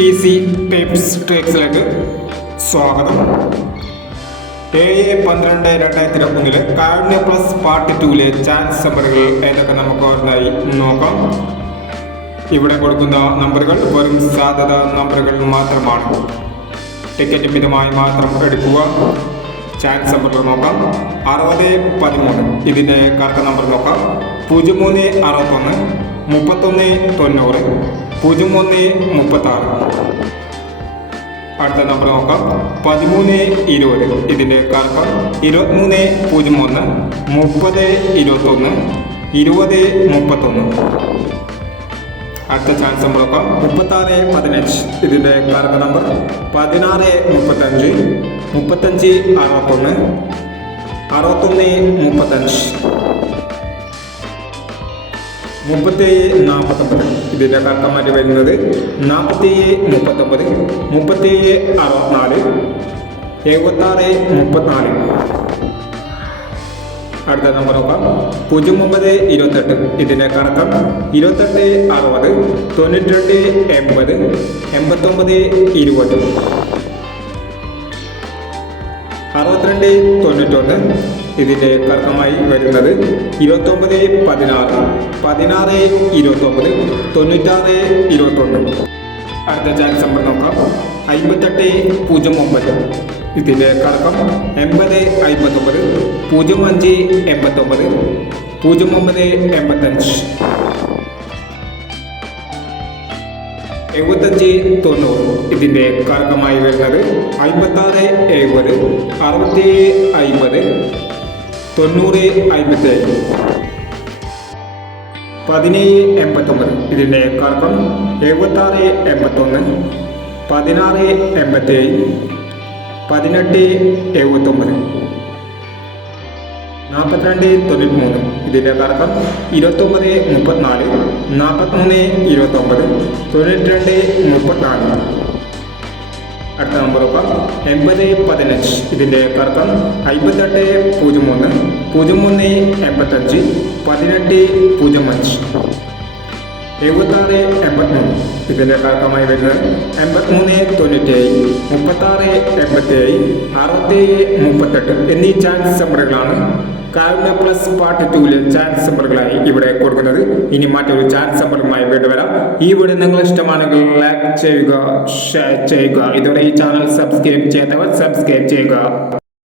Easy tips ട്രിക്സിലേക്ക് സ്വാഗതം. ഏഴ് പന്ത്രണ്ട് രണ്ടായിരത്തി ഇരുപത്തൊന്നിലെ കാരുണ്യ പ്ലസ് പാർട്ട് ടൂവിലെ ചാൻസ് നമ്പറുകൾ ഏതൊക്കെ നമുക്ക് ഓർമ്മയായി നോക്കാം. ഇവിടെ കൊടുക്കുന്ന നമ്പറുകൾ വെറും സാധ്യത നമ്പറുകൾ മാത്രമാണ്. ടിക്കറ്റ് മിതമായി മാത്രം എടുക്കുക. ചാൻസ് നമ്പറുകൾ നോക്കാം. അറുപത് പതിമൂന്ന്. ഇതിന്റെ കറക്റ്റ് നമ്പർ നോക്കാം. പൂജ്യം മൂന്ന് അറുപത്തൊന്ന്. മുപ്പത്തൊന്ന് തൊണ്ണൂറ് പൂജ്യം ഒന്ന് മുപ്പത്താറ്. അടുത്ത നമ്പർ നോക്കാം. പതിമൂന്ന് ഇരുപത്. ഇതിന്റെ കറക്കം ഇരുപത്തിമൂന്ന് പൂജ്യം ഒന്ന് മുപ്പത് ഇരുപത്തൊന്ന് ഇരുപത് മുപ്പത്തൊന്ന്. അടുത്ത ചാൻസ് നമ്പർ നോക്കാം. മുപ്പത്താറ് പതിനഞ്ച്. ഇതിന്റെ കറക്ക നമ്പർ പതിനാറ് മുപ്പത്തഞ്ച് മുപ്പത്തഞ്ച് അറുപത്തൊന്ന് അറുപത്തൊന്ന് മുപ്പത്തഞ്ച്. മുപ്പത്തേഴ് നാൽപ്പത്തൊമ്പത് ഇതിന്റെ കറക്കമാറ്റി വരുന്നത് നാൽപ്പത്തേഴ് മുപ്പത്തൊമ്പത് മുപ്പത്തേഴ് അറുപത്തിനാല് എഴുപത്താറ് മുപ്പത്തിനാല്. അടുത്ത നമ്പർ നോക്കാം. പൂജ്യം ഒമ്പത് ഇരുപത്തെട്ട്. ഇതിന്റെ കണക്കം ഇരുപത്തെട്ട് അറുപത് തൊണ്ണൂറ്റെട്ട് എൺപത് എൺപത്തൊമ്പത് ഇരുപത്. അറുപത്തിരണ്ട് തൊണ്ണൂറ്റൊന്ന് ഇതിന്റെ കർക്കമായി വരുന്നത് ഇരുപത്തൊമ്പത് പതിനാറ് പതിനാറ് ഇരുപത്തൊമ്പത് തൊണ്ണൂറ്റാറ് ഇരുപത്തൊന്ന്. അടുത്ത ചാൻസ് നമ്പർ നോക്കാം. അമ്പത്തെട്ട് പൂജ്യം ഒമ്പത് ഇതിന്റെ കടക്കം എൺപത് അമ്പത്തൊമ്പത് പൂജ്യം അഞ്ച് എൺപത്തൊമ്പത് പൂജ്യം ഒമ്പത് എൺപത്തഞ്ച്. എഴുപത്തഞ്ച് തൊണ്ണൂറ് ഇതിന്റെ കറക്കമായി വരുന്നത് അമ്പത്താറ് എഴുപത് അറുപത്തേഴ് അമ്പത് തൊണ്ണൂറ് അമ്പത്തേഴ്. പതിനേഴ് എൺപത്തൊമ്പത് ഇതിന്റെ കറക്കം എഴുപത്താറ് എൺപത്തൊന്ന് പതിനാറ് എൺപത്തേഴ് പതിനെട്ട് എഴുപത്തൊമ്പത്. നാൽപ്പത്തിരണ്ട് തൊണ്ണൂറ്റി മൂന്ന് ഇതിന്റെ തർക്കം ഇരുപത്തൊമ്പത് മുപ്പത്തിനാല് നാൽപ്പത്തിമൂന്ന് ഇരുപത്തൊമ്പത് തൊണ്ണൂറ്റി രണ്ട് മുപ്പത്തിനാല്. അടുത്ത നമ്പർ ഒപ്പം എൺപത് പതിനഞ്ച്. ഇതിന്റെ തർക്കം അമ്പത്തെട്ട് പൂജ്യം മൂന്ന് പൂജ്യം മൂന്ന് എൺപത്തഞ്ച് പതിനെട്ട് പൂജ്യം അഞ്ച്. എഴുപത്താറ് എൺപത്തിമൂന്ന്. ഇതിന്റെ തർക്കമായി വരുന്നത് എൺപത്തിമൂന്ന് തൊണ്ണൂറ്റേഴ് മുപ്പത്താറ് എൺപത്തേഴ് അറുപത്തേഴ് മുപ്പത്തെട്ട് എന്നീ ചാൻസ് നമ്പറുകളാണ്. കാരുണ്യ പ്ലസ് പാർട്ട് ടൂവിലെ ചാൻസ് നമ്പറുകളായി ഇവിടെ കൊടുക്കുന്നത്. ഇനി മറ്റൊരു ചാൻസ് നമ്പറുമായി വീണ്ടും വരാം. ഈ വീഡിയോ നിങ്ങൾ ഇഷ്ടമാണെങ്കിൽ ലൈക്ക് ചെയ്യുക ഷെയർ ചെയ്യുക. ഇതോടെ ഈ ചാനൽ സബ്സ്ക്രൈബ് ചെയ്യാത്തവർ സബ്സ്ക്രൈബ് ചെയ്യുക.